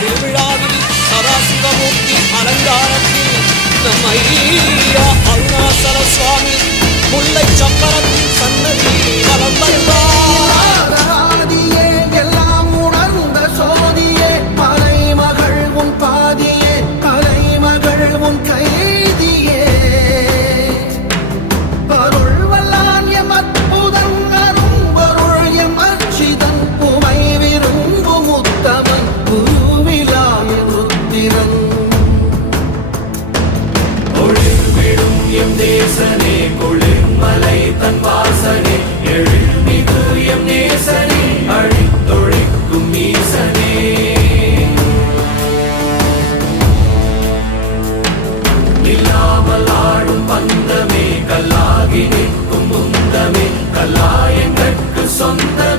திருவிழாவில் சதாசிவமூர்த்தி அலங்காரத்தில் நம் ஐயா அருணாசல சுவாமி எம் தேசனே குளிர் மலை தன் வாசனே. எழுமிகு எம் நேசனே அழித்தொழிக்கும் ஈசனே இல்லாமல் ஆடும் பந்தமே கல்லாகி நிற்கும் முந்தமே கல்லாயங்கட்கு சொந்த